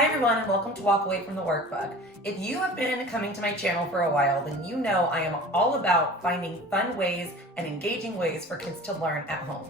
Hi everyone, and welcome to Walk Away from the Workbook. If you have been coming to my channel for a while, then you know I am all about finding fun ways and engaging ways for kids to learn at home.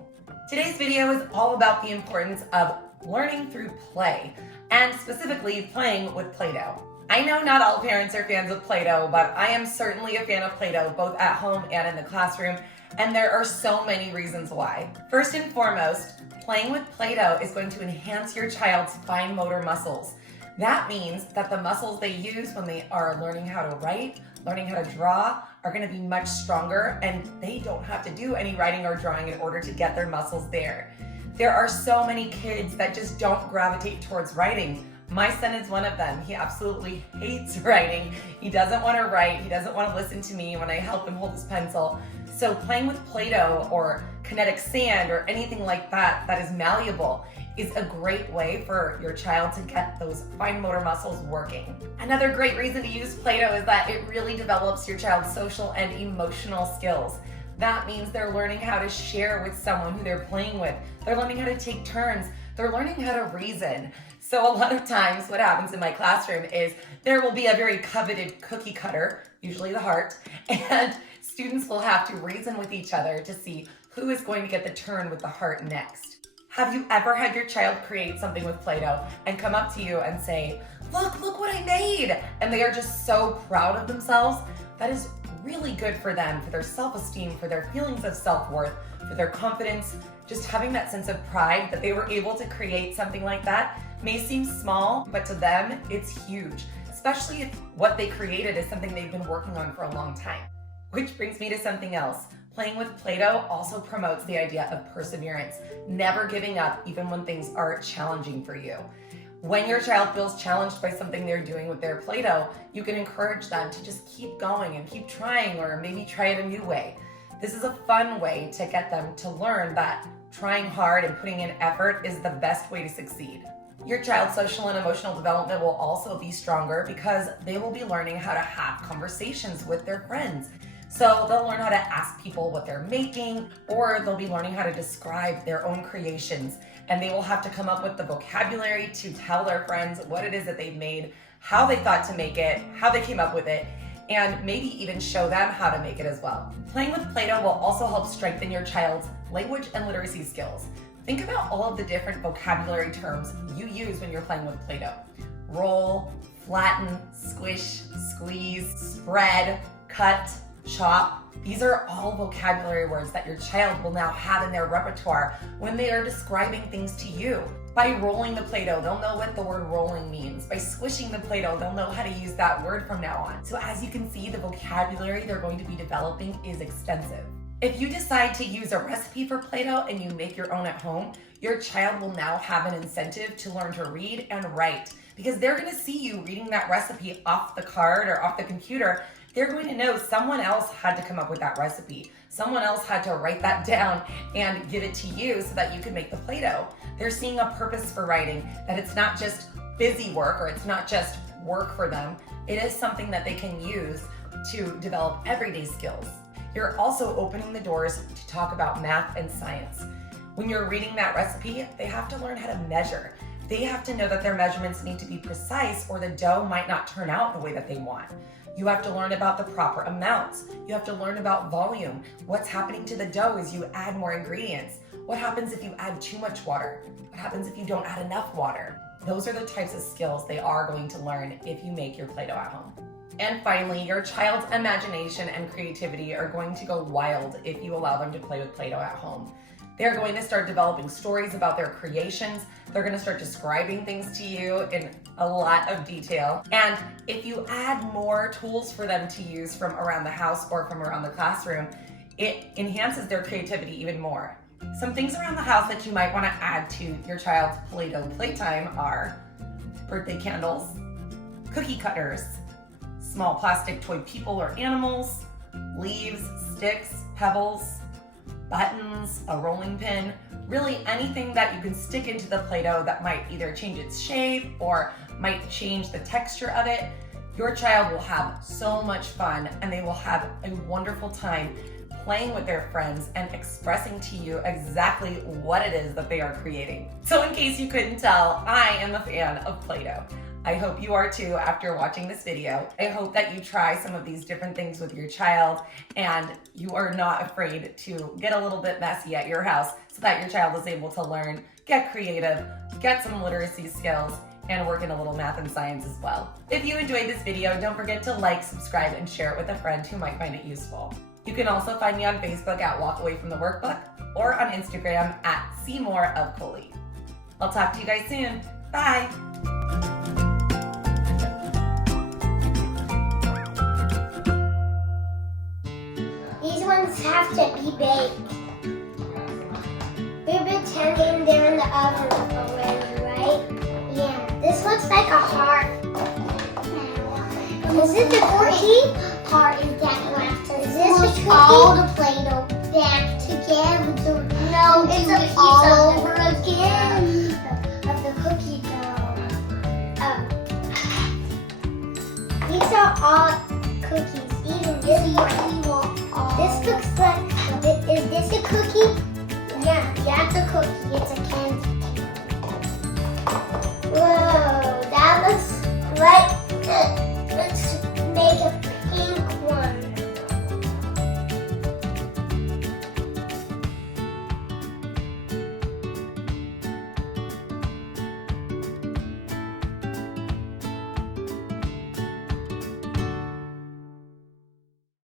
Today's video is all about the importance of learning through play, and specifically playing with Play-Doh. I know not all parents are fans of Play-Doh, but I am certainly a fan of Play-Doh both at home and in the classroom, and there are so many reasons why. First and foremost, playing with Play-Doh is going to enhance your child's fine motor muscles. That means that the muscles they use when they are learning how to write, learning how to draw, are going to be much stronger, and they don't have to do any writing or drawing in order to get their muscles there. There are so many kids that just don't gravitate towards writing. My son is one of them. He absolutely hates writing. He doesn't want to write. He doesn't want to listen to me when I help him hold his pencil. So playing with Play-Doh or kinetic sand or anything like that that is malleable is a great way for your child to get those fine motor muscles working. Another great reason to use Play-Doh is that it really develops your child's social and emotional skills. That means they're learning how to share with someone who they're playing with. They're learning how to take turns. They're learning how to reason. So a lot of times what happens in my classroom is there will be a very coveted cookie cutter, usually the heart, and students will have to reason with each other to see who is going to get the turn with the heart next. Have you ever had your child create something with Play-Doh and come up to you and say, look what I made, and they are just so proud of themselves? That is really good for them, for their self-esteem, for their feelings of self-worth, for their confidence. Just having that sense of pride that they were able to create something like that may seem small, but to them, it's huge, especially if what they created is something they've been working on for a long time. Which brings me to something else. Playing with Play-Doh also promotes the idea of perseverance, never giving up even when things are challenging for you. When your child feels challenged by something they're doing with their Play-Doh, you can encourage them to just keep going and keep trying, or maybe try it a new way. This is a fun way to get them to learn that trying hard and putting in effort is the best way to succeed. Your child's social and emotional development will also be stronger because they will be learning how to have conversations with their friends. So they'll learn how to ask people what they're making, or they'll be learning how to describe their own creations, and they will have to come up with the vocabulary to tell their friends what it is that they've made, how they thought to make it, how they came up with it, and maybe even show them how to make it as well. Playing with Play-Doh will also help strengthen your child's language and literacy skills. Think about all of the different vocabulary terms you use when you're playing with Play-Doh. Roll, flatten, squish, squeeze, spread, cut, chop. These are all vocabulary words that your child will now have in their repertoire when they are describing things to you. By rolling the Play-Doh, they'll know what the word rolling means. By squishing the Play-Doh, they'll know how to use that word from now on. So as you can see, the vocabulary they're going to be developing is extensive. If you decide to use a recipe for Play-Doh and you make your own at home, your child will now have an incentive to learn to read and write, because they're going to see you reading that recipe off the card or off the computer. They're going to know someone else had to come up with that recipe. Someone else had to write that down and give it to you so that you could make the Play-Doh. They're seeing a purpose for writing, that it's not just busy work or it's not just work for them. It is something that they can use to develop everyday skills. You're also opening the doors to talk about math and science. When you're reading that recipe, they have to learn how to measure. They have to know that their measurements need to be precise or the dough might not turn out the way that they want. You have to learn about the proper amounts. You have to learn about volume. What's happening to the dough as you add more ingredients? What happens if you add too much water? What happens if you don't add enough water? Those are the types of skills they are going to learn if you make your Play-Doh at home. And finally, your child's imagination and creativity are going to go wild if you allow them to play with Play-Doh at home. They're going to start developing stories about their creations. They're going to start describing things to you in a lot of detail. And if you add more tools for them to use from around the house or from around the classroom, it enhances their creativity even more. Some things around the house that you might want to add to your child's Play-Doh playtime are birthday candles, cookie cutters, small plastic toy people or animals, leaves, sticks, pebbles, buttons, a rolling pin, really anything that you can stick into the Play-Doh that might either change its shape or might change the texture of it. Your child will have so much fun and they will have a wonderful time playing with their friends, and expressing to you exactly what it is that they are creating. So in case you couldn't tell, I am a fan of Play-Doh. I hope you are too after watching this video. I hope that you try some of these different things with your child and you are not afraid to get a little bit messy at your house so that your child is able to learn, get creative, get some literacy skills, and work in a little math and science as well. If you enjoyed this video, don't forget to like, subscribe, and share it with a friend who might find it useful. You can also find me on Facebook at Walk Away From the Workbook or on Instagram at See More of Coley. I'll talk to you guys soon. Bye. These ones have to be baked. We're pretending they're in the oven already, right? Yeah. This looks like a heart. Is it the cookie? Part is that you have to push all the Play-Doh back together. No, it's a piece all over again of the cookie dough. These are all